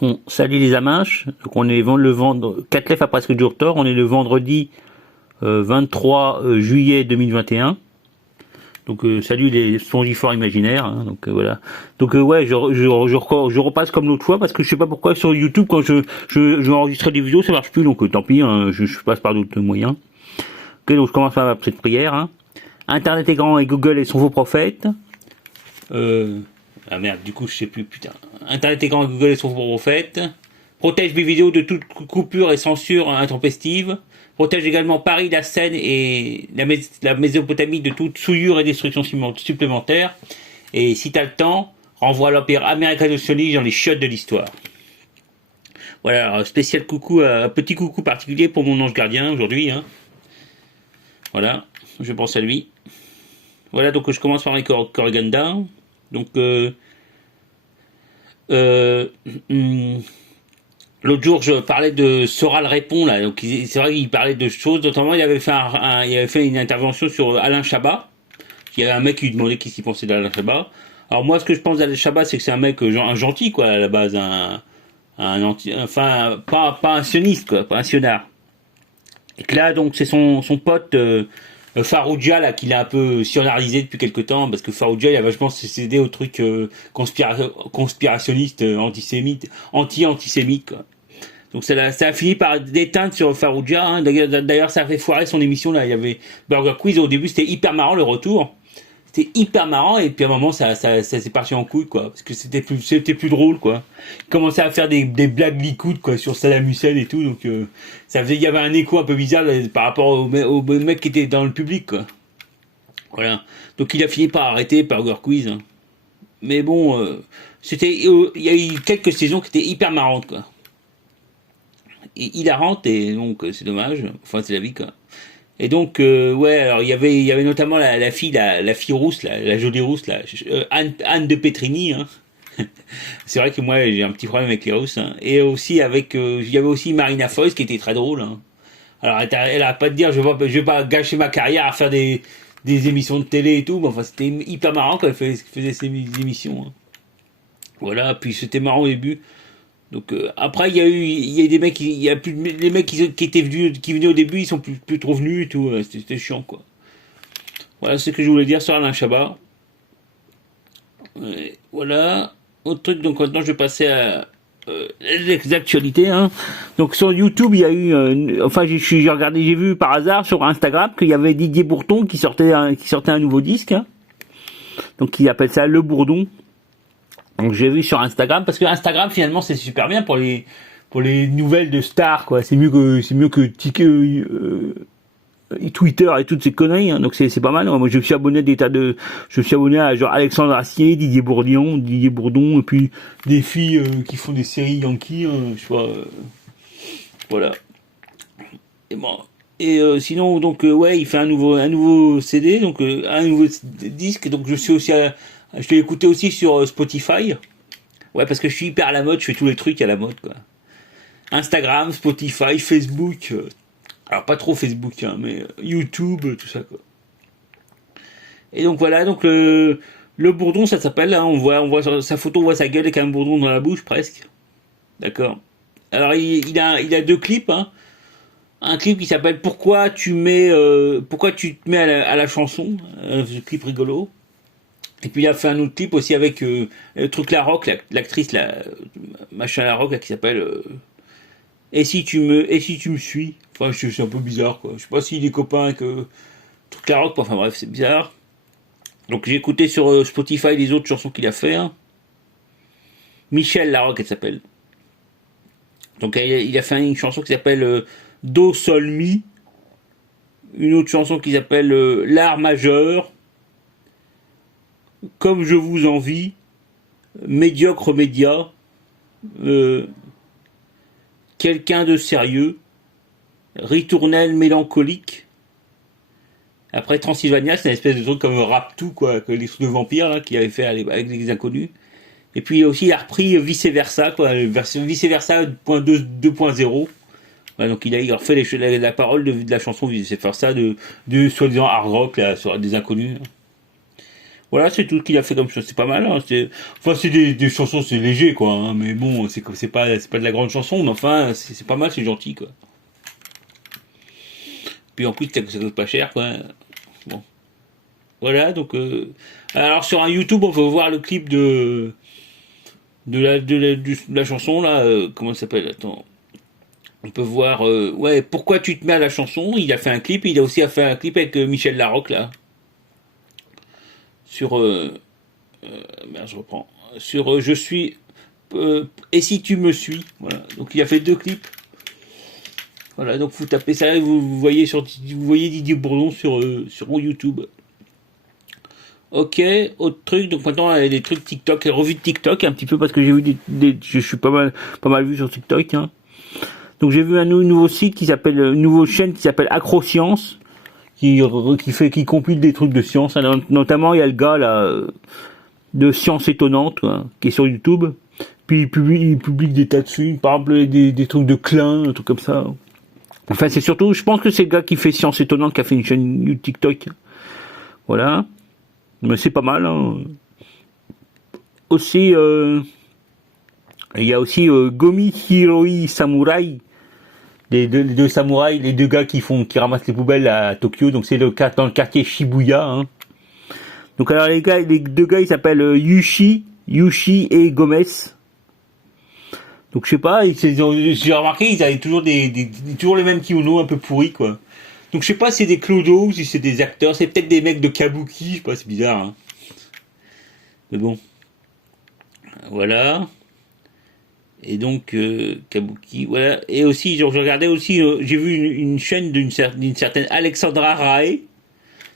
Bon, salut les amanches. Donc on est le vendredi, Catlef a presque du retard. On est le vendredi 23 juillet 2021. Donc salut les spongifores imaginaires. Hein, donc voilà. Donc ouais, je repasse comme l'autre fois parce que je sais pas pourquoi sur YouTube quand je enregistrais des vidéos ça marche plus. Donc tant pis, hein, je passe par d'autres moyens. Ok, donc je commence par ma petite prière. Hein. Internet est grand et Google est son faux prophète. Ah merde, du coup je sais plus, putain. Internet est grand et Google est son faux prophète. Protège mes vidéos de toute coupure et censure intempestive. Protège également Paris, la Seine et la Mésopotamie de toute souillure et destruction supplémentaire. Et si t'as le temps, renvoie l'empire américano-sioniste dans les chiottes de l'histoire. Voilà, alors, spécial coucou, petit coucou particulier pour mon ange gardien aujourd'hui. Hein. Voilà, je pense à lui. Voilà, donc je commence par les corrigandas. Donc, l'autre jour, je parlais de Soral répond là. Donc, c'est vrai qu'il parlait de choses. Notamment, il avait fait une intervention sur Alain Chabat. Il y avait un mec qui lui demandait qu'est-ce qu'il pensait d'Alain Chabat. Alors moi, ce que je pense d'Alain Chabat, c'est que c'est un mec un gentil quoi à la base, enfin pas un sioniste quoi, pas un sionnard. Et que là, donc, c'est son pote. Farouja là qu'il a un peu sionarisé depuis quelque temps parce que Farouja il a vachement cédé au truc conspirationniste anti-antisémite quoi. Donc ça a fini par déteindre sur Farouja hein. D'ailleurs ça a fait foirer son émission là, il y avait Burger Quiz au début, c'était hyper marrant le retour, c'était hyper marrant et puis à un moment ça s'est parti en couille quoi parce que c'était plus drôle quoi. Il commençait à faire des blagues licoutes quoi sur Saddam Hussein et tout donc il y avait un écho un peu bizarre par rapport au mec qui était dans le public quoi. Voilà. Donc il a fini par arrêter Burger Quiz. Hein. Mais bon il y a eu quelques saisons qui étaient hyper marrantes quoi. Et hilarantes et donc c'est dommage, enfin c'est la vie quoi. Et donc, ouais, alors il y avait notamment la fille rousse, la jolie rousse, Anne de Petrini. Hein. C'est vrai que moi j'ai un petit problème avec les rousses. Hein. Et aussi il y avait aussi Marina Foïs qui était très drôle. Hein. Alors elle a pas de dire, je vais pas gâcher ma carrière à faire des émissions de télé et tout. Mais enfin, c'était hyper marrant quand elle faisait ces émissions. Hein. Voilà, puis c'était marrant au début. Donc après il y a des mecs il y a plus les mecs qui étaient venus qui venaient au début ils sont plus trop venus et tout c'était chiant quoi. Voilà ce que je voulais dire sur Alain Chabat. Voilà autre truc donc maintenant je vais passer à les actualités hein. Donc sur YouTube il y a eu enfin j'ai regardé j'ai vu par hasard sur Instagram qu'il y avait Didier Bourdon qui sortait un nouveau disque hein. Donc il appelle ça Le Bourdon. Donc j'ai vu sur Instagram parce que Instagram finalement c'est super bien pour les nouvelles de stars quoi. C'est mieux que Twitter et toutes ces conneries. Hein. Donc c'est pas mal. Moi je me suis abonné je me suis abonné à genre Alexandre Astier, Didier Bourdon et puis des filles qui font des séries Yankee. Hein, je vois. Voilà. Et bon. Et sinon donc ouais il fait un nouveau CD donc un nouveau disque donc je suis aussi je l'ai écouté aussi sur Spotify. Ouais, parce que je suis hyper à la mode, je fais tous les trucs à la mode, quoi. Instagram, Spotify, Facebook. Alors, pas trop Facebook, hein, mais YouTube, tout ça, quoi. Et donc, voilà, donc le bourdon, ça s'appelle, hein, on voit sur sa photo, on voit sa gueule avec un bourdon dans la bouche, presque. D'accord. Alors, il a deux clips, hein. Un clip qui s'appelle Pourquoi tu te mets à la chanson, un clip rigolo. Et puis il a fait un autre clip aussi avec le truc La Rock, l'actrice machin La Rock là, qui s'appelle Et si tu me suis. Enfin c'est un peu bizarre quoi. Je sais pas s'il est copain avec truc La Rock, enfin bref c'est bizarre. Donc j'ai écouté sur Spotify les autres chansons qu'il a fait. Hein. Michel La Rock elle s'appelle. Donc il a fait une chanson qui s'appelle Do Sol Mi. Une autre chanson qui s'appelle L'Art majeur. Comme je vous envie, médiocre média, quelqu'un de sérieux, ritournelle mélancolique. Après Transylvania, c'est une espèce de truc comme Rap-Tout, quoi, que les trucs de vampires là, qu'il avait fait avec les inconnus. Et puis aussi il a repris Vice Versa, quoi, Vice Versa 2.0. Ouais, donc il a refait la parole de la chanson Vice Versa de soi-disant hard rock là, sur des inconnus. Voilà, c'est tout ce qu'il a fait comme chose. C'est pas mal. Hein. Enfin, c'est des chansons, c'est léger, quoi. Hein. Mais bon, c'est pas de la grande chanson, mais enfin, c'est pas mal, c'est gentil, quoi. Puis en plus, ça coûte pas cher, quoi. Bon, voilà. Donc, alors sur un YouTube, on peut voir le clip de la chanson là. Comment ça s'appelle? Attends. On peut voir, ouais, pourquoi tu te mets à la chanson. Il a fait un clip. Il a aussi fait un clip avec Michel Larocque là. Sur, merde, je reprends. Sur, je suis. Et si tu me suis. Voilà. Donc il a fait 2 clips. Voilà. Donc vous tapez ça, vous voyez Didier Bourdon sur YouTube. Ok, autre truc, donc maintenant les trucs TikTok, les revues de TikTok un petit peu parce que j'ai vu je suis pas mal vu sur TikTok. Hein. Donc j'ai vu un nouveau site une nouveau chaîne qui s'appelle Acroscience qui compile des trucs de science. Alors, notamment il y a le gars là de Science étonnante quoi, qui est sur YouTube. Puis il publie des tas de films, par exemple des trucs de Klein, un truc comme ça. Enfin c'est surtout, je pense que c'est le gars qui fait Science étonnante qui a fait une chaîne TikTok. Voilà. Mais c'est pas mal. Hein. Aussi, il y a aussi Gomi Hiroi Samurai, les deux samouraïs, les 2 gars qui ramassent les poubelles à Tokyo. Donc c'est dans le quartier Shibuya. Hein. Donc alors les 2 gars, ils s'appellent Yushi et Gomez. Donc je sais pas, j'ai remarqué, ils avaient toujours toujours les mêmes kimonos un peu pourris quoi. Donc je sais pas si c'est des clodos, si c'est des acteurs, c'est peut-être des mecs de Kabuki, je sais pas, c'est bizarre. Hein. Mais bon, voilà. Et donc Kabuki, voilà. Et aussi, je regardais aussi, j'ai vu une chaîne d'une certaine Alexandra Rae.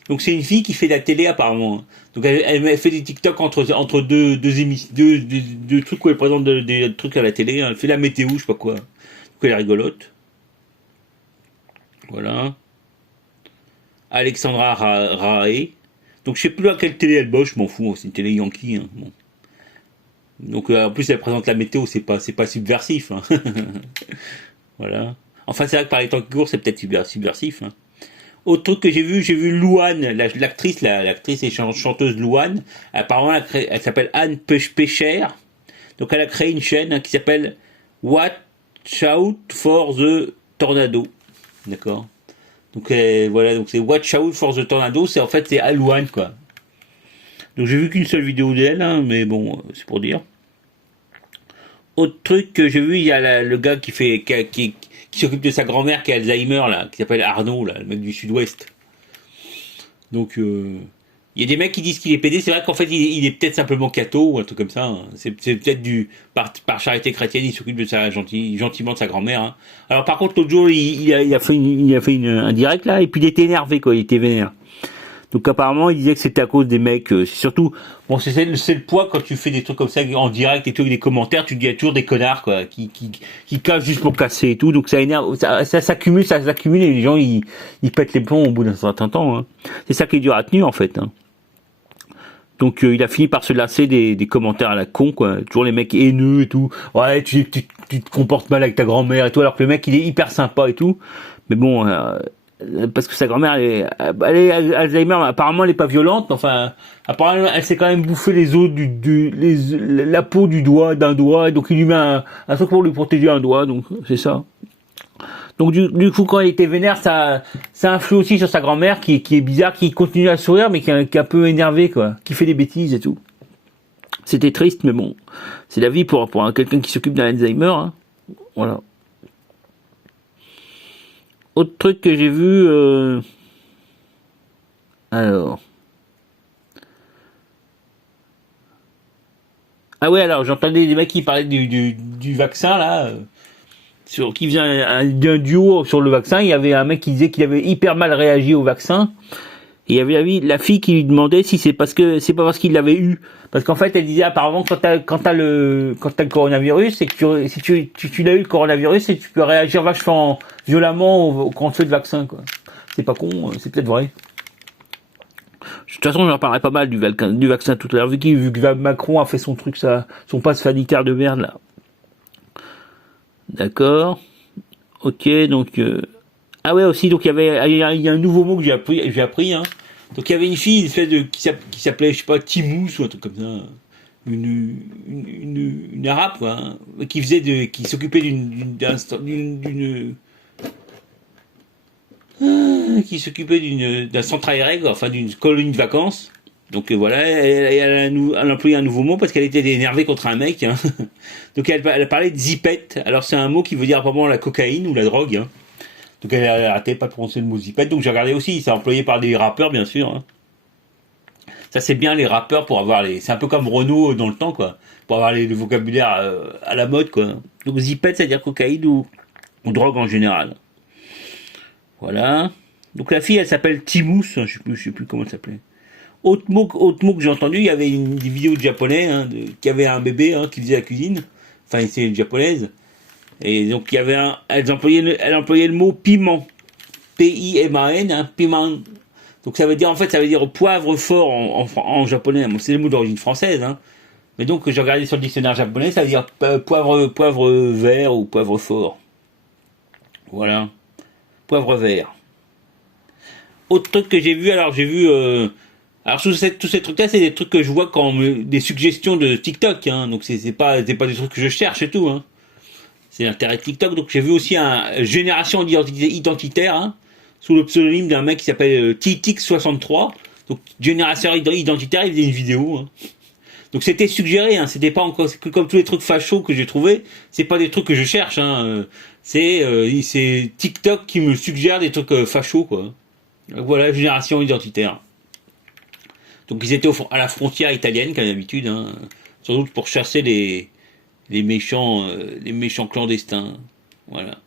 Donc c'est une fille qui fait de la télé apparemment. Donc elle fait des TikTok entre deux émissions, deux trucs où elle présente des trucs à la télé. Hein. Elle fait la météo, je sais pas quoi. Donc elle est rigolote. Voilà. Alexandra Rae. Donc je sais plus à quelle télé elle bosse, je m'en fous, c'est une télé Yankee. Hein. Bon. Donc en plus elle présente la météo, c'est pas subversif. Hein. Voilà. Enfin c'est vrai que par les temps qui courent, c'est peut-être subversif. Hein. Autre truc que j'ai vu Louane, l'actrice et chanteuse Louane. Apparemment elle s'appelle Anne Pécher. Donc elle a créé une chaîne qui s'appelle Watch Out for the Tornado. D'accord. Donc voilà, donc c'est Watch Out for the Tornado, c'est à Louane quoi. Donc j'ai vu qu'une seule vidéo d'elle, hein, mais bon, c'est pour dire. Autre truc que j'ai vu, il y a le gars qui s'occupe de sa grand-mère qui a Alzheimer là, qui s'appelle Arnaud là, le mec du Sud-Ouest. Donc il y a des mecs qui disent qu'il est pédé, c'est vrai qu'en fait il est peut-être simplement catho ou un truc comme ça. Hein. C'est peut-être par charité chrétienne, il s'occupe de gentiment de sa grand-mère. Hein. Alors par contre l'autre jour il a fait un direct là et puis il était énervé quoi, il était vénère. Donc apparemment, il disait que c'était à cause des mecs. C'est surtout, bon, c'est le poids quand tu fais des trucs comme ça en direct et tout avec des commentaires. Tu dis il y a toujours des connards quoi, qui cachent juste pour casser et tout. Donc ça énerve, ça s'accumule et les gens ils pètent les plombs au bout d'un certain temps. Hein. C'est ça qui est dur à tenir en fait. Hein. Donc il a fini par se lasser des commentaires à la con quoi. Toujours les mecs haineux et tout. Ouais, tu te comportes mal avec ta grand-mère et tout, alors que le mec il est hyper sympa et tout. Mais bon. Parce que sa grand-mère elle est Alzheimer, apparemment elle est pas violente, mais enfin apparemment elle s'est quand même bouffé les os la peau d'un doigt, donc il lui met un truc pour lui protéger un doigt, donc c'est ça. Donc du coup quand il était vénère, ça influe aussi sur sa grand-mère qui est bizarre, qui continue à sourire mais qui est un peu énervé quoi, qui fait des bêtises et tout. C'était triste mais bon, c'est la vie pour quelqu'un qui s'occupe d'un Alzheimer, hein. Voilà. Autre truc que j'ai vu, alors. Ah ouais, alors j'entendais des mecs qui parlaient du vaccin là, qui faisait un duo sur le vaccin. Il y avait un mec qui disait qu'il avait hyper mal réagi au vaccin. Et il y avait la fille qui lui demandait si c'est pas parce qu'il l'avait eu. Parce qu'en fait, elle disait apparemment quand t'as le coronavirus, c'est que si tu l'as eu le coronavirus, c'est que tu peux réagir vachement violemment quand on te fait le vaccin, quoi. C'est pas con, c'est peut-être vrai. De toute façon, j'en parlerai pas mal du vaccin tout à l'heure, vu que Macron a fait son truc, son passe sanitaire de merde, là. D'accord. Ok, donc, ah ouais, aussi, donc il y a un nouveau mot que j'ai appris, hein. Donc il y avait une fille, une espèce de, qui s'appelait, je sais pas, Timous ou un truc comme ça. Une arabe, quoi, hein, qui s'occupait qui s'occupait d'un centre aéré, quoi, enfin d'une colonie de vacances. Donc voilà, elle employé un nouveau mot parce qu'elle était énervée contre un mec. Hein. Donc elle parlait de zipette. Alors c'est un mot qui veut dire probablement la cocaïne ou la drogue. Hein. Donc elle arrêtait pas de prononcer le mot zipette. Donc j'ai regardé aussi, c'est employé par des rappeurs bien sûr. Hein. Ça c'est bien les rappeurs pour avoir les... C'est un peu comme Renault dans le temps quoi. Pour avoir le vocabulaire à la mode quoi. Donc zipette ça veut dire cocaïne ou drogue en général. Voilà. Donc la fille elle s'appelle Timous, hein, je sais plus comment elle s'appelait. Autre mot que j'ai entendu, il y avait des vidéos de japonais hein, qui avait un bébé hein, qui faisait la cuisine. Enfin c'est une japonaise. Et donc il y avait elle employait le mot piment. P-I-M-A-N, hein, piment. Donc ça veut dire, en fait, ça veut dire poivre fort en japonais. Bon, c'est le mot d'origine française, hein. Mais donc, j'ai regardé sur le dictionnaire japonais, ça veut dire poivre vert ou poivre fort. Voilà. Poivre vert. Autre truc que j'ai vu, alors alors tous ces trucs-là, c'est des trucs que je vois des suggestions de TikTok, hein. Donc c'est pas des trucs que je cherche et tout, hein. C'est l'intérêt de TikTok. Donc j'ai vu aussi un génération identitaire, hein, sous le pseudonyme d'un mec qui s'appelle Titix63. Donc génération identitaire, il faisait une vidéo. Hein. Donc c'était suggéré, hein, c'était pas encore comme tous les trucs fachos que j'ai trouvé, c'est pas des trucs que je cherche. Hein, c'est TikTok qui me suggère des trucs fachos quoi. Donc, voilà, génération identitaire. Donc ils étaient à la frontière italienne comme d'habitude, hein, sans doute pour chasser les méchants clandestins. Voilà.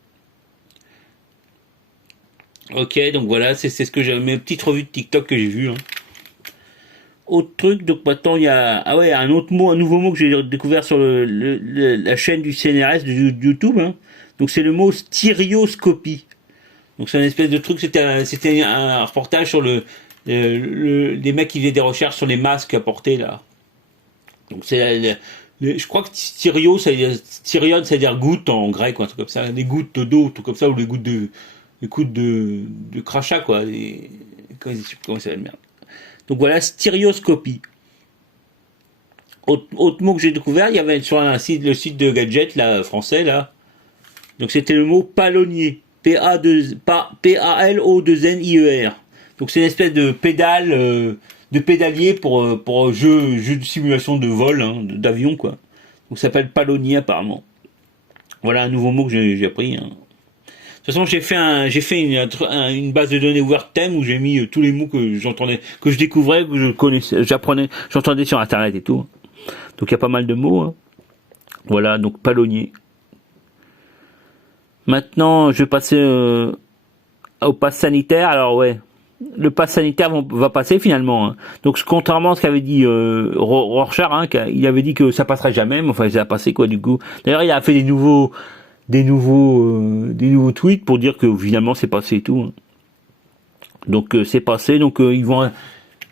Ok, donc voilà, c'est ce que j'ai, mes petites revues de TikTok que j'ai vues. Hein. Autre truc, donc maintenant il y a un nouveau mot que j'ai découvert sur la chaîne du CNRS de YouTube. Hein. Donc c'est le mot stéréoscopie. Donc c'est une espèce de truc, c'était un reportage sur les mecs qui faisaient des recherches sur les masques à porter là. Donc c'est je crois que styrio, ça veut dire styrion, ça veut dire goutte en grec, ou un truc comme ça, des gouttes d'eau, tout comme ça, ou les gouttes de crachat, quoi. Comment ça s'appelle, merde. Donc voilà, stéréoscopie. Autre mot que j'ai découvert, il y avait sur le site de gadget, là, français, là. Donc c'était le mot palonnier. P-A-L-O-2-N-I-E-R. Donc c'est une espèce de pédale, de pédalier pour jeu de simulation de vol, hein, d'avion, quoi. Donc ça s'appelle palonnier, apparemment. Voilà un nouveau mot que j'ai appris, hein. De toute façon, j'ai fait une base de données WordTem où j'ai mis tous les mots que j'entendais, que je découvrais, que je connaissais, j'entendais sur Internet et tout. Donc il y a pas mal de mots. Hein. Voilà, donc palonnier. Maintenant, je vais passer au pass sanitaire. Alors ouais, le pass sanitaire va passer finalement. Hein. Donc contrairement à ce qu'avait dit Rorschach, hein, il avait dit que ça passerait jamais, mais enfin ça a passé quoi du coup. D'ailleurs, il a fait des nouveaux tweets pour dire que finalement c'est passé et tout. Hein. Donc c'est passé, donc ils vont.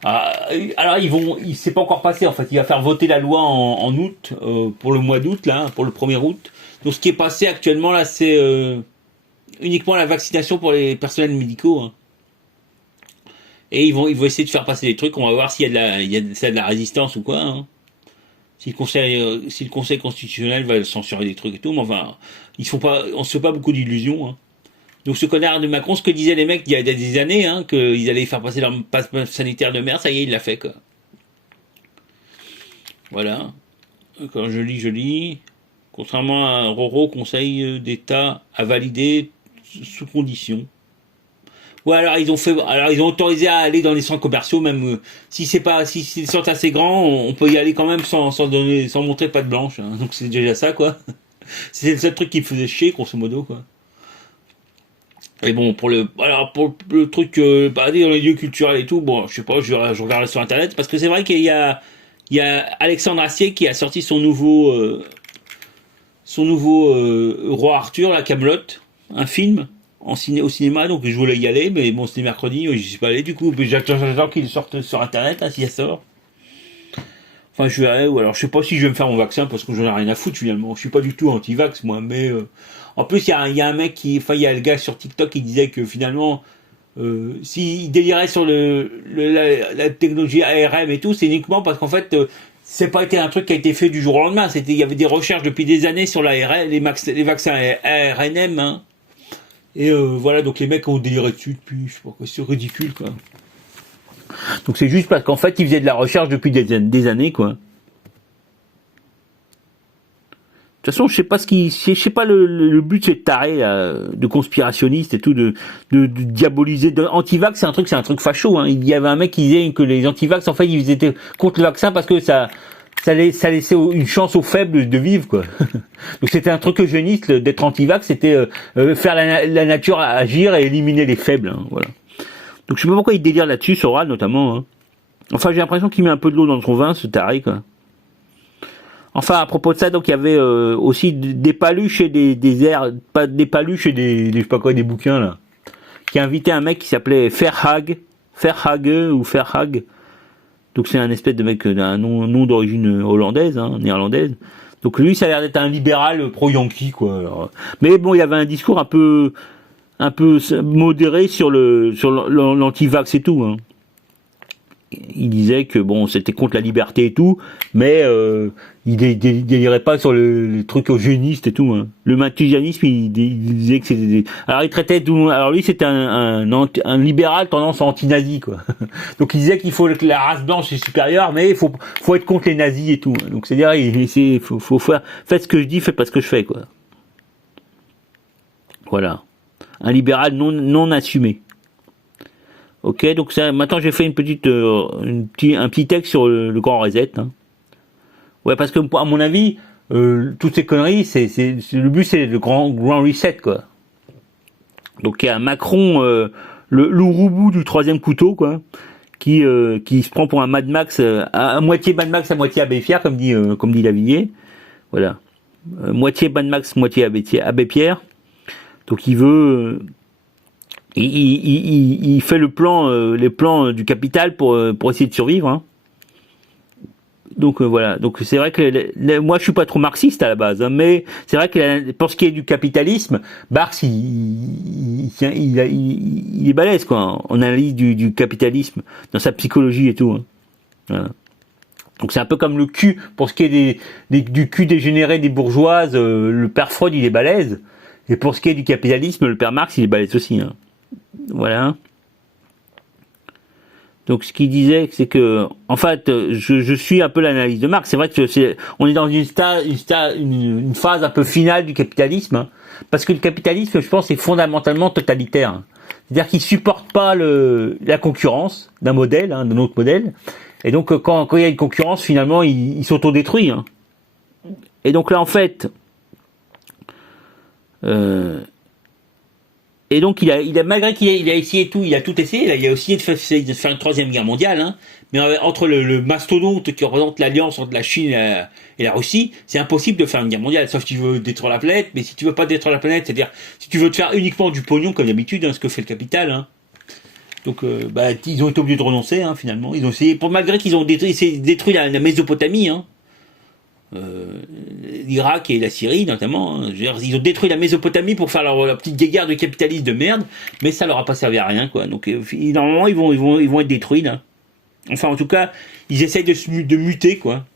Alors c'est pas encore passé en fait. Il va faire voter la loi en août pour le mois d'août là, pour le 1er août. Donc ce qui est passé actuellement là, c'est uniquement la vaccination pour les personnels médicaux. Hein. Et ils vont essayer de faire passer des trucs. On va voir s'il y a de la résistance ou quoi. Hein. Si le conseil constitutionnel va censurer des trucs et tout, mais enfin, on se fait pas beaucoup d'illusions. Hein. Donc ce connard de Macron, ce que disaient les mecs il y a des années, hein, qu'ils allaient faire passer leur passe sanitaire de merde, ça y est, il l'a fait quoi. Voilà. Quand je lis. Contrairement à Roro, Conseil d'État a validé sous condition. Ouais, alors ils ont autorisé à aller dans les centres commerciaux, même si les centres assez grands, on peut y aller quand même sans montrer patte blanche. Hein. Donc c'est déjà ça, quoi. C'est le seul truc qui me faisait chier, grosso modo, quoi. Et bon, pour le truc, dans les lieux culturels et tout, bon, je sais pas, je regarde sur Internet, parce que c'est vrai qu'il y a Alexandre Astier qui a sorti son nouveau Roi Arthur, la Camelot, un film au cinéma, donc je voulais y aller, mais bon, c'était mercredi, j'y suis pas allé, du coup, j'attends qu'il sorte sur Internet, hein, si ça sort. Enfin, je verrai, ou alors je sais pas si je vais me faire mon vaccin, parce que j'en ai rien à foutre, finalement. Je suis pas du tout anti-vax, moi, mais en plus, il y a un mec il y a le gars sur TikTok qui disait que finalement, s'ils déliraient sur la technologie ARM et tout, c'est uniquement parce qu'en fait, c'est pas été un truc qui a été fait du jour au lendemain. Il y avait des recherches depuis des années sur l'ARN, les vaccins ARNM, hein. Et voilà, donc les mecs ont déliré dessus depuis, je sais pas quoi, c'est ridicule, quoi. Donc c'est juste parce qu'en fait, ils faisaient de la recherche depuis des années, quoi. De toute façon, je sais pas le but de ces tarés là, de conspirationnistes et tout, de diaboliser. Antivax, c'est un truc facho. Hein. Il y avait un mec qui disait que les antivax, en fait, ils étaient contre le vaccin parce que ça laissait une chance aux faibles de vivre, quoi. Donc c'était un truc eugéniste d'être antivax, c'était faire la nature agir et éliminer les faibles. Hein, voilà. Donc je sais pas pourquoi il délire là-dessus, Soral notamment. Hein. Enfin, j'ai l'impression qu'il met un peu de l'eau dans son vin, ce taré, quoi. Enfin, à propos de ça, donc il y avait aussi des paluches et des airs, pas des paluches et des je sais pas quoi, des bouquins là, qui a invité un mec qui s'appelait Ferhage ou Ferhag. Donc c'est un espèce de mec d'un nom d'origine hollandaise, hein, néerlandaise. Donc lui, ça a l'air d'être un libéral pro-yankee, quoi. Alors, mais bon, il y avait un discours un peu modéré sur l'anti-vax et tout. Hein. Il disait que bon, c'était contre la liberté et tout, mais il délirait pas sur les trucs eugénistes et tout. Hein. Le malthusianisme, il disait que c'était. Alors il traitait tout. Alors lui, c'était un libéral tendance anti-nazi, quoi. Donc il disait qu'il faut que la race blanche est supérieure, mais il faut être contre les nazis et tout. Donc c'est-à-dire, faut faire, faites ce que je dis, faites pas ce que je fais, quoi. Voilà, un libéral non assumé. Ok, donc ça, maintenant j'ai fait un petit texte sur le grand reset. Hein. Ouais, parce que à mon avis, toutes ces conneries, le but c'est le grand reset, quoi. Donc il y a Macron, le loup-roubou du troisième couteau, quoi, qui se prend pour un Mad Max, à moitié Mad Max, à moitié Abbé Pierre, comme dit Lavillier. Voilà, moitié Mad Max, moitié Abbé Pierre. Donc il veut il fait les plans du capital pour essayer de survivre. Hein. Donc voilà. Donc c'est vrai que moi je suis pas trop marxiste à la base, hein, mais c'est vrai que pour ce qui est du capitalisme, Marx il est balèze, quoi, en analyse du capitalisme, dans sa psychologie et tout. Hein. Voilà. Donc c'est un peu comme le cul, pour ce qui est du cul dégénéré des bourgeoises, le père Freud il est balèze, et pour ce qui est du capitalisme, le père Marx il est balèze aussi. Hein. Voilà. Donc ce qu'il disait, c'est que, en fait, je suis un peu l'analyse de Marx. C'est vrai que on est dans une phase un peu finale du capitalisme, hein, parce que le capitalisme, je pense, est fondamentalement totalitaire. Hein. C'est-à-dire qu'il supporte pas la concurrence d'un modèle, hein, d'un autre modèle. Et donc quand il y a une concurrence, finalement, il s'autodétruit. Hein. Et donc là, en fait, et donc il a malgré qu'il a essayé tout, il a tout essayé. Là, il a aussi essayé de faire une troisième guerre mondiale. Hein, mais entre le mastodonte qui représente l'alliance entre la Chine et la Russie, c'est impossible de faire une guerre mondiale. Sauf si tu veux détruire la planète. Mais si tu veux pas détruire la planète, c'est-à-dire si tu veux te faire uniquement du pognon comme d'habitude, hein, ce que fait le capital. Hein. Donc ils ont été obligés de renoncer. Hein, finalement, ils ont essayé, malgré qu'ils ont détruit la Mésopotamie. Hein. L'Irak et la Syrie notamment, hein. Ils ont détruit la Mésopotamie pour faire leur petite guéguerre de capitalisme de merde, mais ça leur a pas servi à rien, quoi. Donc normalement ils vont être détruits là. Enfin en tout cas ils essayent de muter, quoi.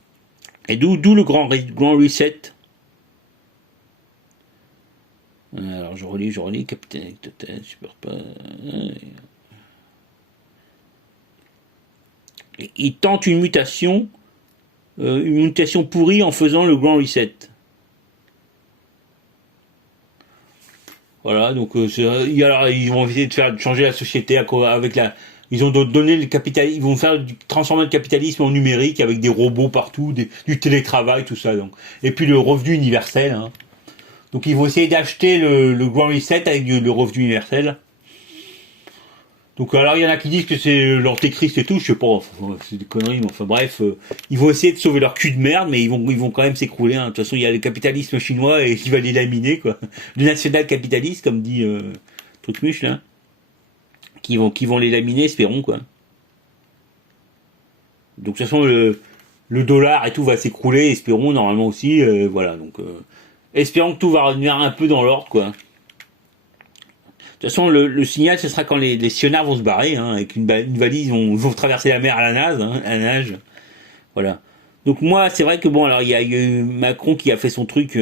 Et d'où le grand reset. Alors je relis capitaine total super pas. Ils tentent une mutation pourrie en faisant le grand reset. Voilà, donc alors, ils vont essayer de changer la société avec ils ont donné le capital, ils vont transformer le capitalisme en numérique avec des robots partout, du télétravail, tout ça. Donc, et puis le revenu universel. Hein. Donc ils vont essayer d'acheter le grand reset avec le revenu universel. Donc alors il y en a qui disent que c'est l'antéchrist et tout, je sais pas, c'est des conneries, mais enfin bref, ils vont essayer de sauver leur cul de merde, mais ils vont quand même s'écrouler. Hein. De toute façon, il y a le capitalisme chinois et qui va les laminer, quoi. Le national-capitaliste, comme dit Trucmuche, là, qui vont les laminer, espérons, quoi. Donc de toute façon, le dollar et tout va s'écrouler, espérons, normalement aussi, voilà. Donc espérons que tout va revenir un peu dans l'ordre, quoi. De toute façon, le signal, ce sera quand les sionards vont se barrer, hein, avec une valise, ils vont traverser la mer à la nage, hein, à la nage. Voilà. Donc moi, c'est vrai que bon, alors il y a eu Macron qui a fait son truc,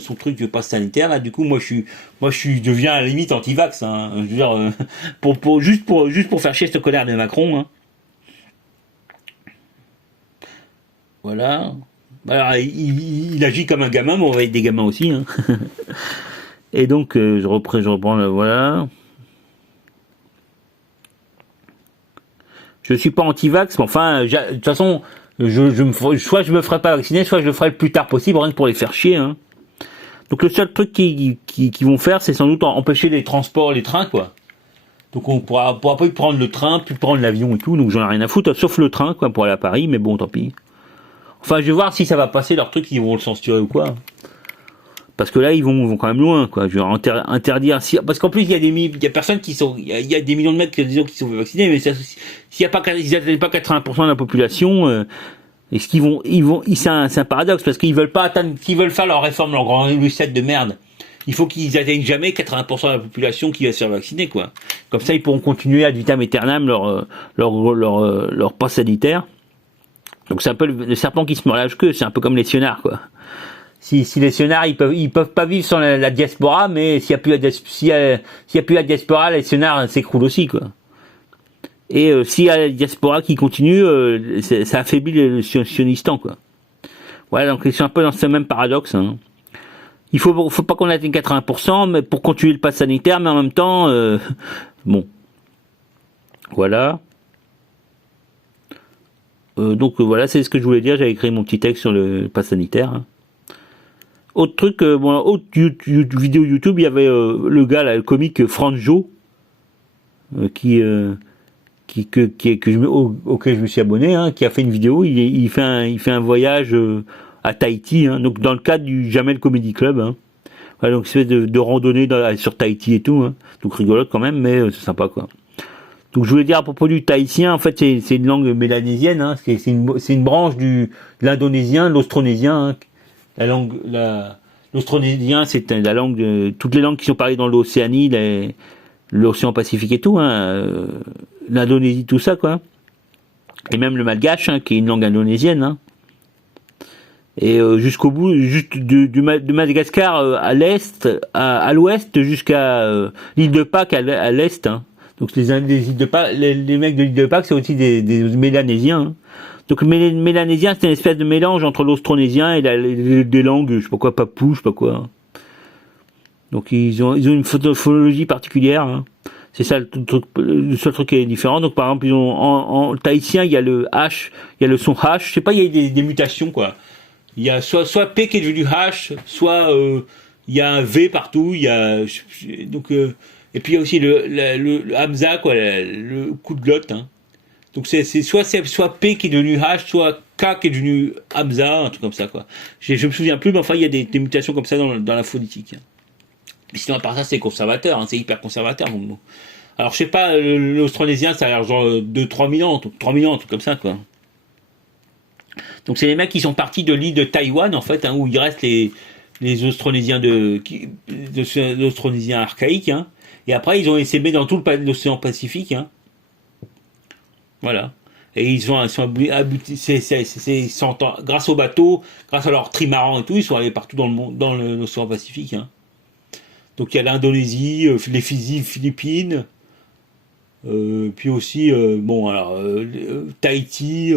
son truc passe sanitaire. Là, du coup, deviens à la limite anti-vax. Hein, je veux dire, juste pour faire chier ce connard de Macron. Hein. Voilà. Alors, il agit comme un gamin, mais on va être des gamins aussi. Hein. Et donc, je reprends, voilà. Je suis pas anti-vax, mais enfin, de toute façon, soit je me ferai pas vacciner, soit je le ferai le plus tard possible, rien que pour les faire chier. Hein. Donc le seul truc qu'ils vont faire, c'est sans doute empêcher les transports, les trains, quoi. Donc on pourra plus prendre le train, plus prendre l'avion et tout, donc j'en ai rien à foutre, sauf le train, quoi, pour aller à Paris, mais bon, tant pis. Enfin, je vais voir si ça va passer leur truc, ils vont le censurer ou quoi. Parce que là, ils vont quand même loin, quoi. Je vais interdire. Parce qu'en plus, il y a personnes qui sont, il y a des millions de mecs, disons, qui sont vaccinés, mais s'il y a pas, ils n'atteignent pas 80% de la population, est-ce qu'ils vont, c'est un paradoxe, parce qu'ils veulent pas atteindre, s'ils veulent faire leur réforme, leur grand reset de merde, il faut qu'ils atteignent jamais 80% de la population qui va se faire vacciner, quoi. Comme ça, ils pourront continuer ad vitam aeternam leur passe sanitaire. Donc c'est un peu le serpent qui se mord la queue, c'est un peu comme les sionards, quoi. Si les sionards, ils peuvent pas vivre sans la diaspora, mais s'il y a plus la diaspora, les sionards s'écroulent aussi, quoi. Et s'il y a la diaspora qui continue, ça affaiblit le sionistan, quoi. Voilà, donc ils sont un peu dans ce même paradoxe. Hein. Il faut pas qu'on atteigne 80%, mais pour continuer le pass sanitaire, mais en même temps, bon, voilà. Donc voilà, c'est ce que je voulais dire. J'avais écrit mon petit texte sur le pass sanitaire. Hein. Autre truc, autre vidéo YouTube, il y avait le gars là, le comique Franjo, auquel je me suis abonné, hein, qui a fait une vidéo. Il fait un voyage à Tahiti, hein, donc dans le cadre du Jamel Comedy Club. Hein. Voilà, donc une espèce de randonnée sur Tahiti et tout. Hein. Donc rigolote quand même, mais c'est sympa, quoi. Donc je voulais dire à propos du tahitien, en fait c'est une langue mélanésienne, hein, c'est une branche de l'indonésien, de l'austronésien. Hein. L'austronésien, c'est la langue de toutes les langues qui sont parlées dans l'Océanie, l'océan Pacifique et tout, hein, l'Indonésie, tout ça, quoi. Et même le malgache, hein, qui est une langue indonésienne. Hein. Et jusqu'au bout, juste de Madagascar à l'est, à l'ouest, jusqu'à l'île de Pâques à l'est. Hein. Donc les îles de Pâques, les mecs de l'île de Pâques, c'est aussi des Mélanésiens. Hein. Donc le mélanésien, c'est une espèce de mélange entre l'austronésien et des langues, je sais pas quoi, papou, je sais pas quoi. Donc ils ont une phonologie particulière. Hein. C'est ça le seul truc qui est différent. Donc par exemple, en tahitien, il y a le H, il y a le son H. Je sais pas, il y a des mutations, quoi. Il y a soit P qui est devenu H, soit il y a un V partout. Il y a donc et puis il y a aussi le Hamza, quoi, le coup de glotte. Hein. Donc c'est soit P qui est devenu H, soit K qui est devenu Hamza, un truc comme ça, quoi. Je me souviens plus, mais enfin il y a des mutations comme ça dans la phonétique. Hein. Mais sinon à part ça c'est conservateur, hein, c'est hyper conservateur. Donc. Alors je sais pas, l'austronésien ça a l'air genre 2-3 000 ans, 3 000 ans, un truc comme ça, quoi. Donc c'est les mecs qui sont partis de l'île de Taïwan, en fait, hein, où il reste les Austronésiens l'Austronésiens archaïques, hein. Et après ils ont essaimé dans tout l'océan Pacifique, hein. Voilà. Et ils sont grâce au bateau, grâce à leur trimaran et tout, ils sont allés partout dans le monde, dans l'océan Pacifique, hein. Donc il y a l'Indonésie, les Philippines, puis aussi Tahiti,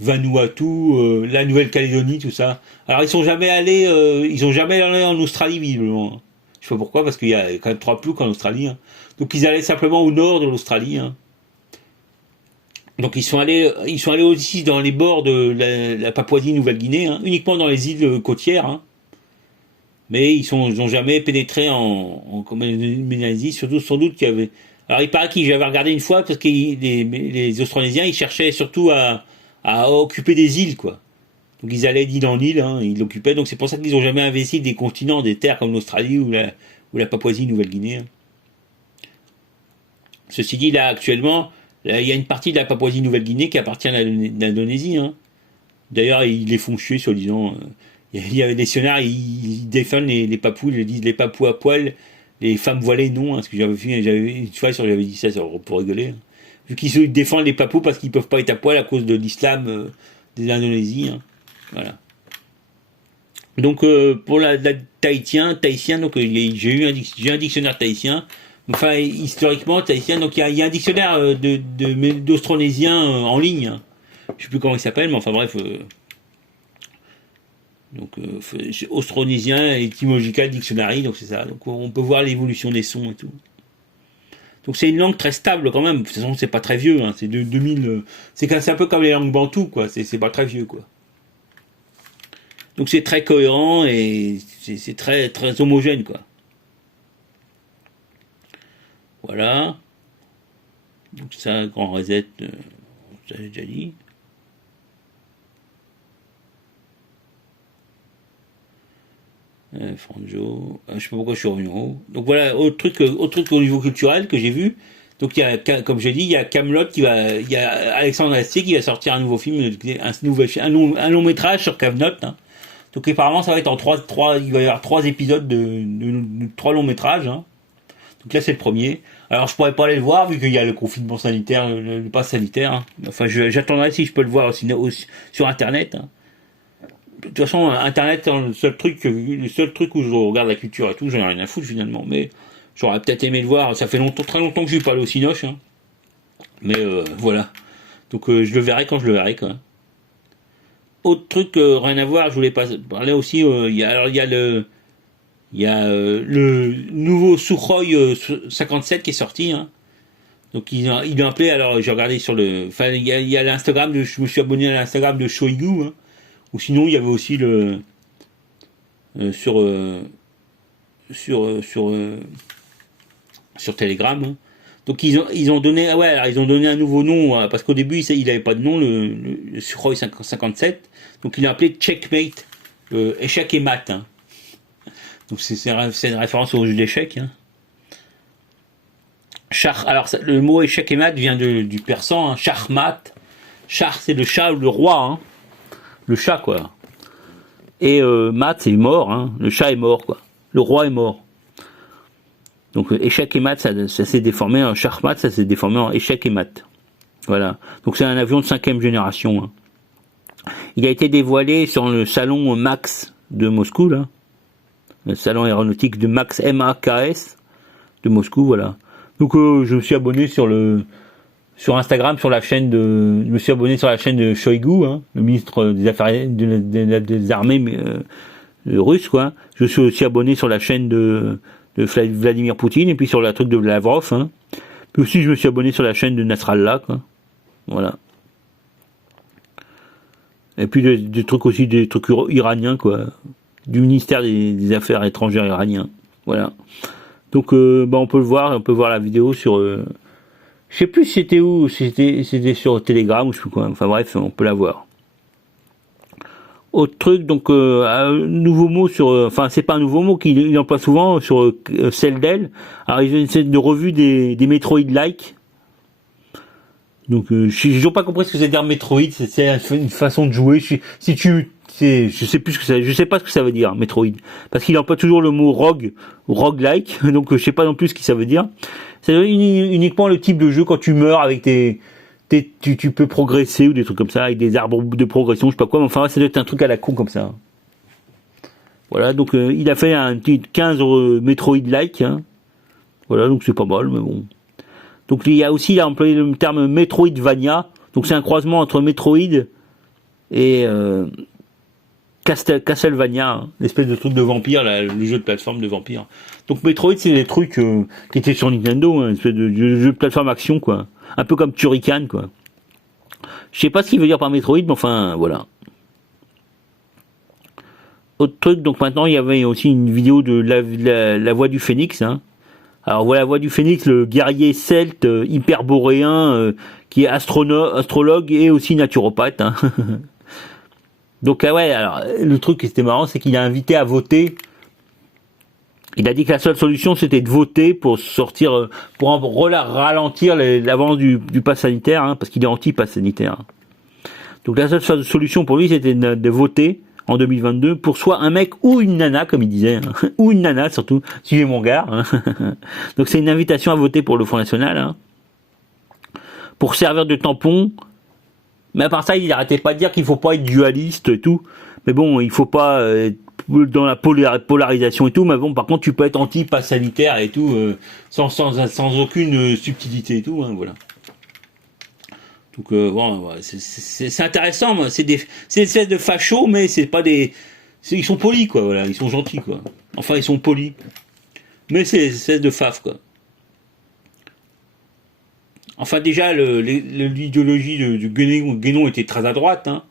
Vanuatu, la Nouvelle-Calédonie, tout ça. Alors ils ont jamais allé en Australie visiblement. Je sais pas pourquoi, parce qu'il y a quand même 3 ploucs en Australie. Hein. Donc ils allaient simplement au nord de l'Australie. Hein. Donc ils sont allés aussi dans les bords de la Papouasie-Nouvelle-Guinée, hein, uniquement dans les îles côtières. Hein. Mais ils n'ont jamais pénétré en Mélanésie, surtout sans doute qu'il y avait. Alors il paraît j'avais regardé une fois parce que les Austronésiens ils cherchaient surtout à occuper des îles, quoi. Donc ils allaient d'île en île, hein, ils l'occupaient. Donc c'est pour ça qu'ils n'ont jamais investi des continents, des terres comme l'Australie ou la Papouasie-Nouvelle-Guinée. Hein. Ceci dit, là actuellement, il y a une partie de la Papouasie-Nouvelle-Guinée qui appartient à l'Indonésie. Hein. D'ailleurs, ils les font chier, soi-disant. Il y avait des sionards, ils défendent les papous, ils disent les papous à poil, Les femmes voilées, non, hein, parce que une fois, j'avais dit ça pour rigoler. Hein. Vu qu'ils se défendent les papous parce qu'ils peuvent pas être à poil à cause de l'islam des Indonésies. Hein. Voilà. Donc pour la tahitien, donc j'ai un dictionnaire tahitien. Enfin historiquement tahitien, donc il y a un dictionnaire d'Austronésien en ligne. Hein. Je sais plus comment il s'appelle, mais enfin bref. Donc Austronésien Etymological Dictionary, donc c'est ça. Donc on peut voir l'évolution des sons et tout. Donc c'est une langue très stable quand même. De toute façon c'est pas très vieux. Hein. C'est de 2000. C'est un peu comme les langues bantoues quoi. C'est pas très vieux quoi. Donc c'est très cohérent et c'est très très homogène quoi. Voilà. Donc ça, grand reset, j'avais déjà dit. Franjo, je sais pas pourquoi je suis revenu en haut. Donc voilà, autre truc au niveau culturel que j'ai vu. Donc il y a, comme j'ai dit, il y a Camelot il y a Alexandre Astier qui va sortir un nouveau film, un long métrage sur Camelot. Hein. Donc apparemment ça va être il va y avoir 3 épisodes de 3 longs métrages. Hein. Donc là c'est le premier. Alors je pourrais pas aller le voir vu qu'il y a le confinement sanitaire, le pass sanitaire. Hein. Enfin j'attendrai si je peux le voir aussi, sur internet. Hein. De toute façon internet le seul truc où je regarde la culture et tout, j'en ai rien à foutre finalement. Mais j'aurais peut-être aimé le voir. Ça fait très longtemps que je suis pas allé au Cinoche. Hein. Mais voilà. Donc je le verrai quand je le verrai quoi. Autre truc rien à voir, je voulais parler aussi. Il y a le nouveau Sukhoi 57 qui est sorti. Hein. Donc ils l'ont appelé. Alors j'ai regardé sur le. Enfin il y a l'Instagram je me suis abonné à l'Instagram de Shoigu. Hein. Ou sinon il y avait aussi le sur Telegram. Hein. Donc ils ont donné ils ont donné un nouveau nom parce qu'au début il avait pas de nom le Sukhoi 57. Donc il l'a appelé Checkmate, échec et mat. Hein. Donc c'est une référence au jeu d'échecs. Hein. Alors le mot échec et mat vient du persan, hein, Shahmat. Shah c'est le chat ou le roi, hein. Le chat quoi. Et mat c'est mort, hein. Le chat est mort quoi. Le roi est mort. Donc échec et mat ça s'est déformé en Shahmat, ça s'est déformé en échec et mat. Voilà. Donc c'est un avion de 5e génération. Hein. Il a été dévoilé sur le salon MAX de Moscou là. Le salon aéronautique de Max MAKS de Moscou, voilà. Donc je me suis abonné sur Instagram, je me suis abonné sur la chaîne de Shoigu, hein, le ministre des Affaires des armées russes, quoi. Je suis aussi abonné sur la chaîne de Vladimir Poutine et puis sur la truc de Lavrov, hein. Puis aussi je me suis abonné sur la chaîne de Nasrallah, quoi. Voilà. Et puis des trucs iraniens, quoi. Du ministère des Affaires étrangères iranien. Voilà. Donc on peut le voir, on peut voir la vidéo sur je sais plus si c'était où, c'était sur Telegram ou je sais plus quoi. Enfin bref, on peut la voir. Autre truc, donc un nouveau mot sur enfin c'est pas un nouveau mot qu'il emploie souvent sur Celdel. Alors ils ont une série de revue des Metroid-like. Donc j'ai toujours pas compris ce que c'est dire Metroid, c'est une façon de jouer. Je sais pas ce que ça veut dire Metroid, parce qu'il emploie toujours le mot roguelike, donc je sais pas non plus ce que ça veut dire. C'est uniquement le type de jeu quand tu meurs avec tu peux progresser ou des trucs comme ça avec des arbres de progression, je sais pas quoi, mais enfin ça doit être un truc à la con comme ça. Voilà, donc il a fait un petit 15 Metroid-like, hein. Voilà, donc c'est pas mal, mais bon. Donc il a employé le terme Metroidvania, donc c'est un croisement entre Metroid et Castlevania, hein, l'espèce de truc de vampire, le jeu de plateforme de vampire. Donc Metroid c'est des trucs qui étaient sur Nintendo, hein, une espèce de jeu de plateforme action quoi, un peu comme Turrican quoi. Je sais pas ce qu'il veut dire par Metroid, mais enfin voilà. Autre truc, donc maintenant il y avait aussi une vidéo de la voix du Phénix, hein. Alors voilà, la voix du Phénix, le guerrier celte hyperboréen qui est astrologue et aussi naturopathe. Hein. Donc alors le truc qui était marrant, c'est qu'il a invité à voter. Il a dit que la seule solution c'était de voter pour sortir, pour ralentir l'avance du pass sanitaire, hein, parce qu'il est anti-pass sanitaire. Donc la seule solution pour lui c'était de voter en 2022 pour soit un mec ou une nana, comme il disait, hein, ou une nana surtout, suivez mon gars. Hein. Donc c'est une invitation à voter pour le Front National, hein, pour servir de tampon. Mais à part ça, il arrêtait pas de dire qu'il faut pas être dualiste et tout. Mais bon, il faut pas être dans la polarisation et tout. Mais bon, par contre, tu peux être anti-pass sanitaire et tout, sans aucune subtilité et tout. Hein, voilà. Donc bon, c'est intéressant. C'est des espèces de fachos, mais c'est pas des. Ils sont polis, quoi. Voilà, ils sont gentils, quoi. Enfin, ils sont polis. Mais c'est des espèces de faf, quoi. Enfin, déjà, l'idéologie du Guénon était très à droite, hein.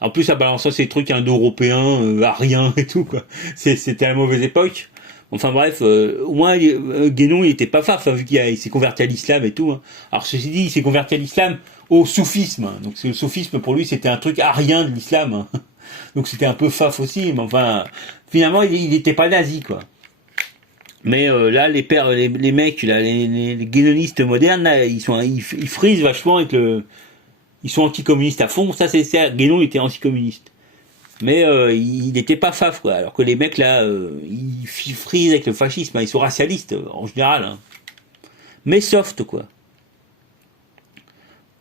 En plus, ça balançait ces trucs indo-européens, ariens et tout, quoi. C'était à la mauvaise époque. Enfin bref, au moins, Guénon, il était pas faf, hein, vu qu'il s'est converti à l'islam et tout, hein. Alors, ceci dit, il s'est converti à l'islam au soufisme, hein. Donc, le soufisme, pour lui, c'était un truc arien de l'islam, hein. Donc, c'était un peu faf aussi, mais enfin, finalement, il était pas nazi, quoi. Mais là, les mecs, là, les guénonistes modernes, là, ils frisent vachement avec ils sont anticommunistes à fond. Ça, c'est Guénon était anticommuniste. Mais il n'était pas faf, quoi. Alors que les mecs, là, ils frisent avec le fascisme. Hein. Ils sont racialistes, en général. Hein. Mais soft, quoi.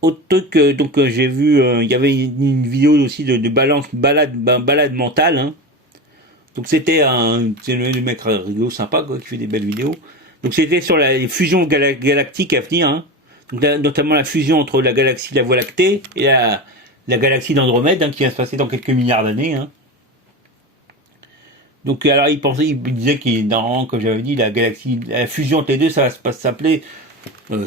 Autre truc, donc j'ai vu, il y avait une vidéo aussi de balade mentale, hein. Donc c'est le mec rigolo, sympa, quoi, qui fait des belles vidéos. Donc c'était sur les fusions galactiques à venir, hein. Donc notamment la fusion entre la galaxie de la Voie lactée et la galaxie d'Andromède, hein, qui va se passer dans quelques milliards d'années, hein. Donc alors il disait qu'il normalement, comme j'avais dit, la fusion entre les deux, ça va s'appeler,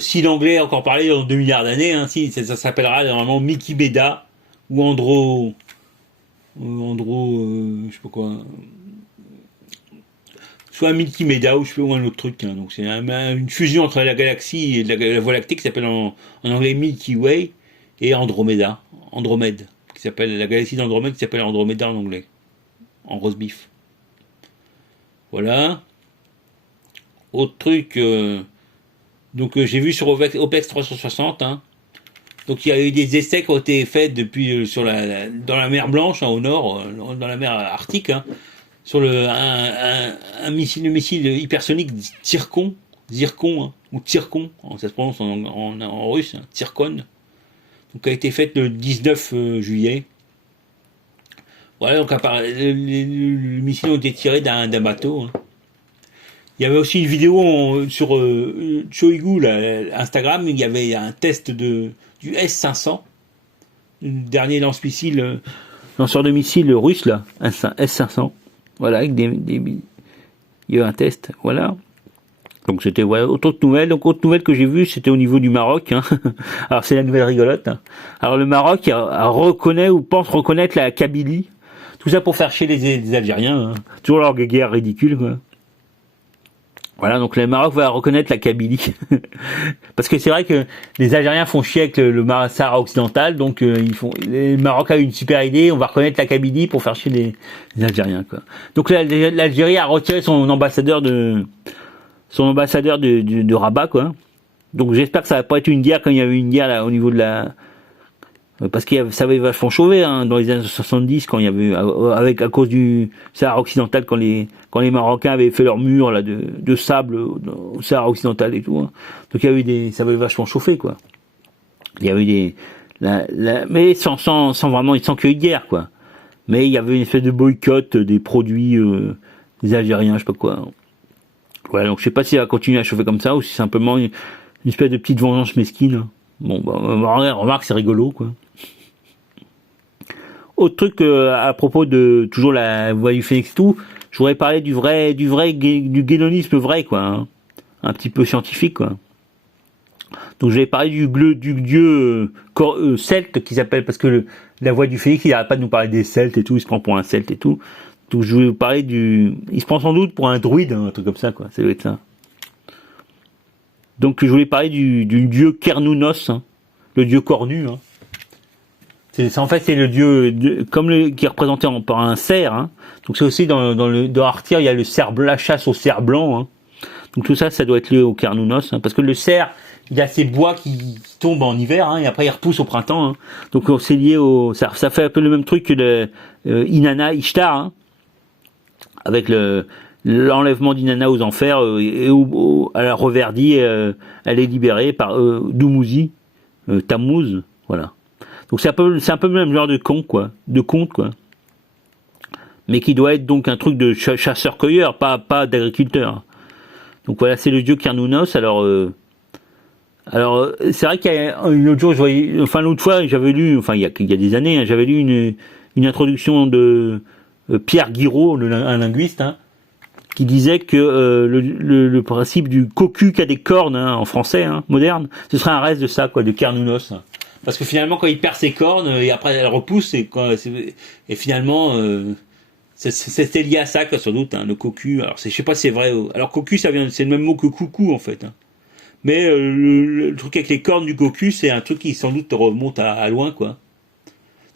si l'anglais a encore parlé dans 2 milliards d'années, hein, ça s'appellera normalement Mickey Beda ou je sais pas quoi. Soit Milky Meda ou un autre truc. Hein. Donc c'est une fusion entre la galaxie et la Voie lactée qui s'appelle en anglais Milky Way et Andromède, qui s'appelle la galaxie d'Andromède qui s'appelle Andromeda en anglais, en roast beef. Voilà. Autre truc, donc j'ai vu sur OPEX 360. Hein. Donc il y a eu des essais qui ont été faits depuis dans la mer Blanche, hein, au nord, dans la mer Arctique. Hein, sur un missile hypersonique Zircon, hein, ou Tircon, ça se prononce en russe, hein, Tircon, donc a été faite le 19 juillet. Voilà, donc le missile a été tiré d'un bateau. Hein. Il y avait aussi une vidéo sur Choigu, Instagram, il y avait un test du S-500, le dernier lanceur de missiles russe, là, S-500. Voilà, avec il y a eu un test, voilà. Donc c'était autre nouvelle. Donc autre nouvelle que j'ai vue, c'était au niveau du Maroc. Hein. Alors c'est la nouvelle rigolote. Hein. Alors le Maroc reconnaît ou pense reconnaître la Kabylie. Tout ça pour faire chier les Algériens. Hein. Toujours leur guerre ridicule, quoi. Voilà, donc le Maroc va reconnaître la Kabylie. Parce que c'est vrai que les Algériens font chier avec le Sahara occidental, donc le Maroc a eu une super idée, on va reconnaître la Kabylie pour faire chier les Algériens, quoi. Donc l'Algérie a retiré son ambassadeur de Rabat, quoi. Donc j'espère que ça va pas être une guerre comme il y avait une guerre là au niveau de parce que ça avait vachement chauffé, hein, dans les années 70 quand il y avait à cause du Sahara occidental quand les Marocains avaient fait leur mur là de sable au Sahara occidental et tout, hein. Donc il y a eu ça avait vachement chauffé, quoi. Il y avait eu mais sans qu'il y ait de guerre, quoi. Mais il y avait une espèce de boycott des produits des Algériens, je sais pas quoi. Voilà, donc je sais pas si ça va continuer à chauffer comme ça ou si c'est simplement une espèce de petite vengeance mesquine. Bon, remarque, c'est rigolo, quoi. Autre truc à propos de toujours la voie du phénix, tout, je voudrais parler du guénonisme vrai, quoi, hein. Un petit peu scientifique, quoi. Donc je vais parler du dieu celte qui s'appelle, parce que la voie du phénix, il n'arrête pas de nous parler des celtes et tout, il se prend pour un celte et tout. Donc je vais vous parler il se prend sans doute pour un druide, hein, un truc comme ça, quoi, ça doit être ça. Donc je voulais parler du dieu Cernunnos, hein, le dieu cornu, hein. En fait c'est le dieu qui est représenté par un cerf, hein. Donc c'est aussi dans Arthur, il y a la chasse au cerf blanc, hein. Donc tout ça doit être lié au Cernunnos, hein, parce que le cerf il a ses bois qui tombent en hiver, hein, et après ils repoussent au printemps. Hein. Donc c'est lié ça fait un peu le même truc que le Inanna Ishtar, hein, avec l'enlèvement d'Inanna aux enfers et à la Reverdie, elle est libérée par Dumuzi, Tammuz, voilà. Donc c'est un peu le même genre de conte quoi, mais qui doit être donc un truc de chasseur-cueilleur, pas d'agriculteur. Donc voilà, c'est le dieu Cernunnos. Alors c'est vrai qu'il y a une autre jour, l'autre fois j'avais lu, il y a des années, hein, j'avais lu une introduction de Pierre Guiraud, un linguiste, hein, qui disait que le principe du cocu qui a des cornes, hein, en français, hein, moderne, ce serait un reste de ça, quoi, de Cernunnos. Hein. Parce que finalement, quand il perd ses cornes et après elle repousse, et finalement, c'était lié à ça, quoi, sans doute, hein, le cocu. Alors, je sais pas si c'est vrai. Alors, cocu, c'est le même mot que coucou, en fait. Hein. Mais le truc avec les cornes du cocu, c'est un truc qui sans doute remonte à loin, quoi.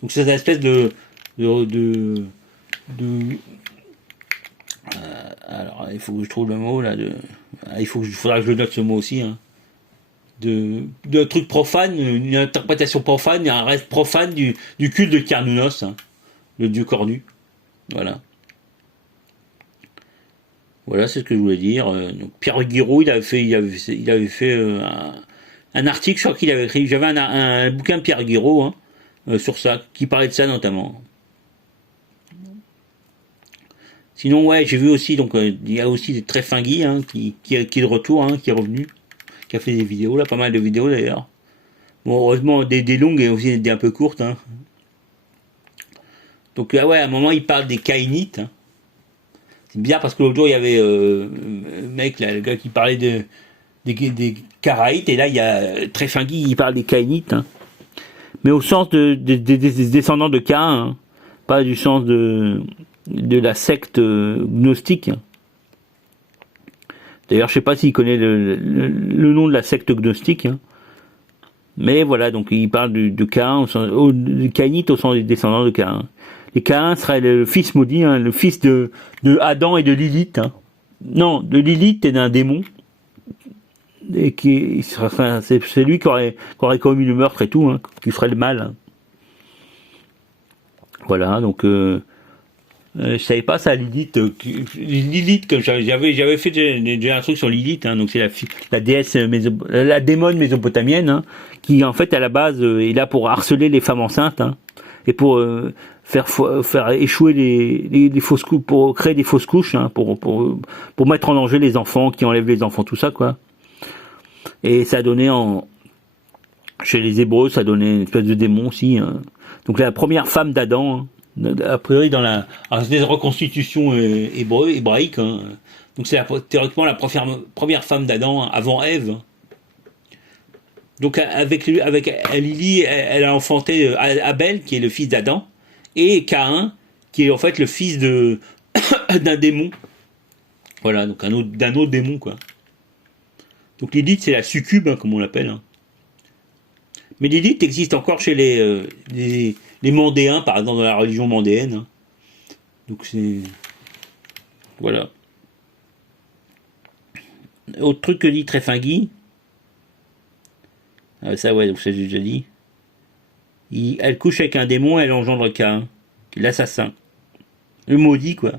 Donc c'est une espèce alors il faut que je trouve le mot là. Faudra que je le note ce mot aussi. Hein. De truc profane, une interprétation profane, un reste profane du culte de Cernunnos, hein, le dieu cornu. Voilà. Voilà, c'est ce que je voulais dire. Donc Pierre Guiraud, il avait fait un article, je crois qu'il avait écrit. J'avais un bouquin de Pierre Guiraud, hein, sur ça, qui parlait de ça notamment. Sinon, ouais, j'ai vu aussi, donc il y a aussi Très Fin Guy, hein, qui est de retour, hein, qui est revenu, qui a fait des vidéos, là, pas mal de vidéos d'ailleurs. Bon, heureusement, des longues et aussi des un peu courtes. Hein. Donc là, ouais, à un moment, il parle des Caïnites. Hein. C'est bizarre parce que l'autre jour, il y avait le mec, là, le gars qui parlait des Karaïtes, et là, il y a Très Fin Guy, il parle des Caïnites. Hein. Mais au sens des descendants de Caïn, hein, pas du sens de la secte gnostique. D'ailleurs, je sais pas s'il connaît le nom de la secte gnostique. Hein. Mais voilà, donc il parle de Caïn, des Caïnites au sens des descendants de Caïn. Les Caïn seraient le fils maudit, hein, le fils de Adam et de Lilith. Hein. Non, de Lilith et d'un démon. Et c'est lui qui aurait commis le meurtre et tout, hein, qui ferait le mal. Hein. Voilà, donc je savais pas ça, Lilith. Lilith, que j'avais fait déjà un truc sur Lilith, hein, donc c'est la déesse la démone mésopotamienne, hein, qui en fait à la base est là pour harceler les femmes enceintes, hein, et pour faire échouer les fausses couches, pour créer des fausses couches, hein, pour mettre en danger les enfants, qui enlèvent les enfants, tout ça, quoi. Et ça a donné chez les Hébreux, ça a donné une espèce de démon aussi. Hein. Donc la première femme d'Adam. Hein, a priori c'est des reconstitutions hébraïques, hein. Donc c'est théoriquement la première femme d'Adam, hein, avant Ève. Donc avec Lily, elle a enfanté Abel, qui est le fils d'Adam, et Caïn, qui est en fait le fils d'un démon. Voilà, donc d'un autre démon, quoi. Donc Lilith, c'est la succube, hein, comme on l'appelle. Hein. Mais Lilith existe encore chez les Mandéens, par exemple, dans la religion mandéenne. Hein. Donc c'est... Voilà. Autre truc que dit Très Fin Guy. Ça, ouais, donc ça j'ai déjà dit. Elle couche avec un démon, elle engendre Caïn, qui est l'assassin. Le maudit, quoi.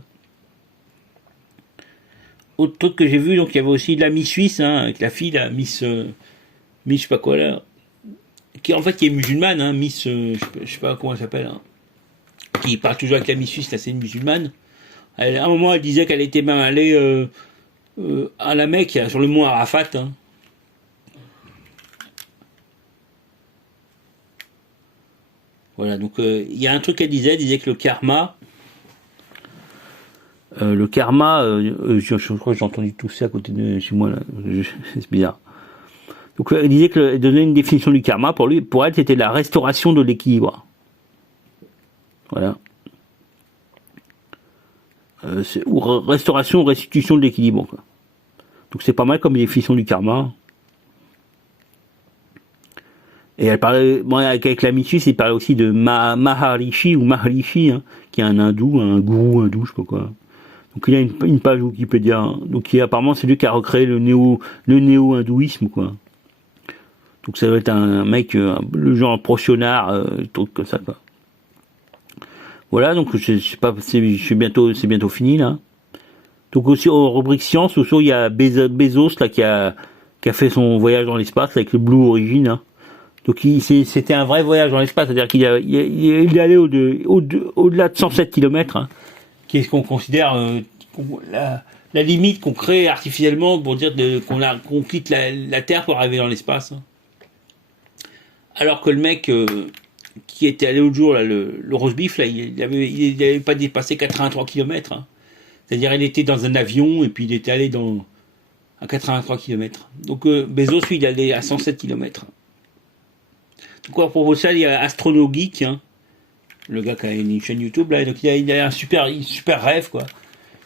Autre truc que j'ai vu, donc il y avait aussi de la Miss Suisse, hein, avec la fille, la Miss je sais pas quoi là, qui en fait qui est musulmane, hein, Miss, je sais pas comment elle s'appelle, hein, qui parle toujours avec la Miss Suisse, là c'est une musulmane. À un moment elle disait qu'elle était même allée à la Mecque, sur le mont Arafat. Hein. Voilà, donc il y a un truc qu'elle disait que le karma, je crois que j'ai entendu tout ça à côté de chez moi là, c'est bizarre. Donc elle disait qu'elle donnait une définition du karma, pour elle c'était la restauration de l'équilibre. Voilà. Ou restauration ou restitution de l'équilibre, quoi. Donc c'est pas mal comme définition du karma. Et elle parlait, avec la Miss Suisse, il parlait aussi de Maharishi ou Maharishi, hein, qui est un hindou, un gourou hindou, je sais pas quoi. Donc il a une page Wikipédia, hein, donc apparemment c'est lui qui a recréé le néo-hindouisme, quoi. Donc ça doit être un mec, le genre pro-sionard, truc comme ça, quoi. Voilà, donc je sais pas, c'est bientôt fini, là. Donc aussi, en rubrique science, aussi, il y a Bezos, là, qui a fait son voyage dans l'espace, avec le Blue Origin, hein. Donc c'était un vrai voyage dans l'espace, c'est-à-dire qu'il est allé au-delà de 107 km, hein, qui est ce qu'on considère la limite qu'on crée artificiellement pour dire qu'on quitte la Terre pour arriver dans l'espace. Hein. Alors que le mec qui était allé l'autre jour, là, le roast beef, là, il avait pas dépassé 83 km. Hein. C'est-à-dire il était dans un avion et puis il était allé à 83 km. Donc Bezos, lui, il allait à 107 km. Donc à propos de ça, il y a Astrono Geek, hein, le gars qui a une chaîne YouTube, là, donc il a un super rêve, quoi.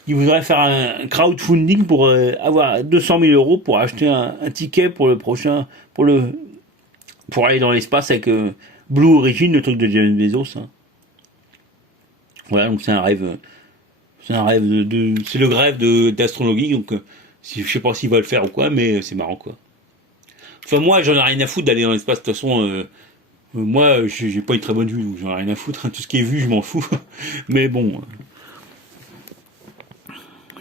Il voudrait faire un crowdfunding pour avoir 200 000 euros pour acheter un ticket pour le prochain, pour aller dans l'espace avec Blue Origin, le truc de Jeff Bezos. Hein. Voilà, donc c'est un rêve c'est le rêve d'Astrono Geek, donc je sais pas s'il va le faire ou quoi, mais c'est marrant, quoi. Enfin, moi, j'en ai rien à foutre d'aller dans l'espace, de toute façon. Moi, j'ai pas une très bonne vue, donc j'en ai rien à foutre. Tout ce qui est vu, je m'en fous. Mais bon,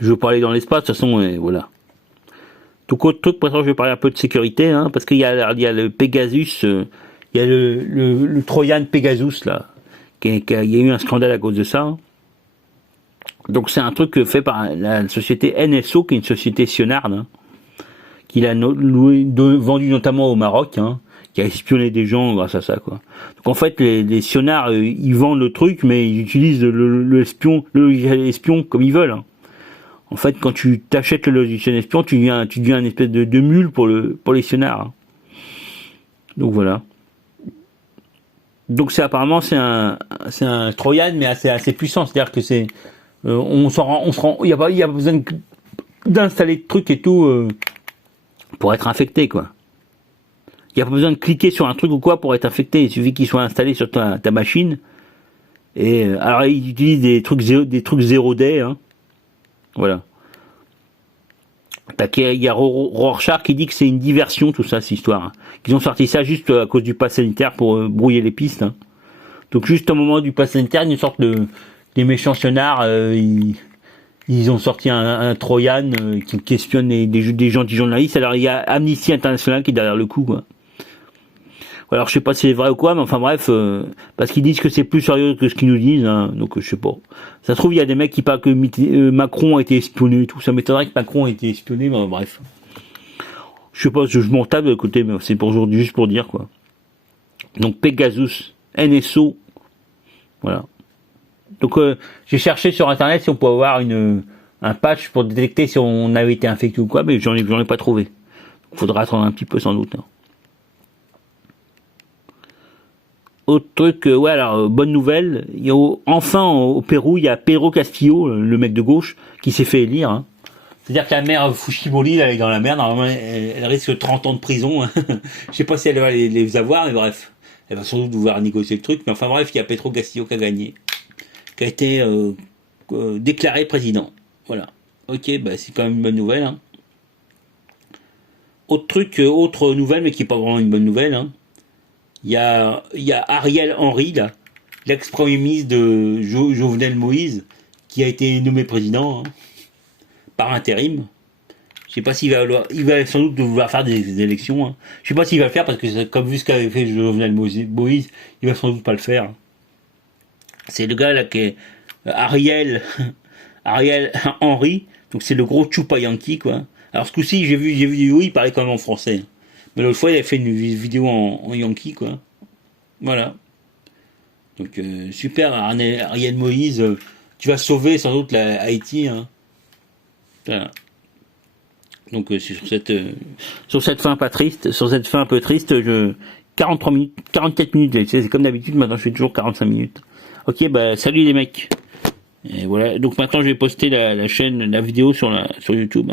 je veux pas aller dans l'espace, de toute façon, voilà. Donc autre truc, pour l'instant, je vais parler un peu de sécurité, hein, parce qu'il y a le Pegasus, il y a le Trojan Pegasus, là. Il y a eu un scandale à cause de ça. Hein. Donc c'est un truc fait par la société NSO, qui est une société sionarde, hein, qu'il a vendu notamment au Maroc, hein, qui a espionné des gens grâce à ça, quoi. Donc en fait, les sionards, ils vendent le truc, mais ils utilisent le logiciel espion comme ils veulent. Hein. En fait, quand tu t'achètes le logiciel espion, tu deviens une espèce de mule pour les sionards. Hein. Donc voilà. Donc apparemment c'est un Trojan, mais assez puissant, c'est-à-dire que c'est il y a pas besoin d'installer de trucs et tout pour être infecté, quoi. Il n'y a pas besoin de cliquer sur un truc ou quoi pour être infecté. Il suffit qu'il soit installé sur ta machine. Et alors ils utilisent des trucs 0D, hein. Voilà. Il y a Rorschach qui dit que c'est une diversion, tout ça, cette histoire. Hein. Qu'ils ont sorti ça juste à cause du pass sanitaire pour brouiller les pistes. Hein. Donc juste au moment du pass sanitaire, une sorte des méchants chenards, ils ont sorti un Trojan qui questionne des gentils journalistes. Alors il y a Amnesty International qui est derrière le coup, quoi. Alors je sais pas si c'est vrai ou quoi, mais enfin bref, parce qu'ils disent que c'est plus sérieux que ce qu'ils nous disent, hein, donc je sais pas. Ça se trouve il y a des mecs qui parlent que Macron a été espionné et tout, ça m'étonnerait que Macron ait été espionné, mais bref. Je sais pas, je m'en tape de côté, mais c'est juste pour dire, quoi. Donc Pegasus, NSO, voilà. Donc j'ai cherché sur internet si on pouvait avoir un patch pour détecter si on avait été infecté ou quoi, mais j'en ai pas trouvé. Faudra attendre un petit peu sans doute. Hein. Autre truc, ouais, alors bonne nouvelle, il y a enfin au Pérou, il y a Pedro Castillo, le mec de gauche, qui s'est fait élire. Hein. C'est-à-dire que la mère Fouchiboli, elle est dans la merde, normalement elle risque 30 ans de prison. Hein. Je sais pas si elle va les avoir, mais bref, elle va sans doute devoir négocier le truc. Mais enfin bref, il y a Pedro Castillo qui a gagné, qui a été déclaré président. Voilà. Ok, bah c'est quand même une bonne nouvelle. Hein. Autre nouvelle, mais qui est pas vraiment une bonne nouvelle. Hein. Il y a Ariel Henry, là, l'ex-premier ministre de Jovenel Moïse, qui a été nommé président hein, par intérim. Je sais pas s'il il va sans doute vouloir faire des élections. Hein. Je sais pas s'il va le faire parce que comme vu ce qu'avait fait Jovenel Moïse, il va sans doute pas le faire. C'est le gars là qui est Ariel Henry, donc c'est le gros Chupa Yankee, quoi. Alors ce coup-ci, j'ai vu oui, il parlait quand même en français. Mais l'autre fois, il a fait une vidéo en Yankee, quoi. Voilà. Donc, super, Ariel Moïse, tu vas sauver sans doute Haïti. Hein. Voilà. Donc, sur cette fin pas triste, sur cette fin un peu triste, 44 minutes, c'est comme d'habitude, maintenant je fais toujours 45 minutes. Ok, bah, salut les mecs. Et voilà. Donc maintenant, je vais poster la vidéo sur YouTube.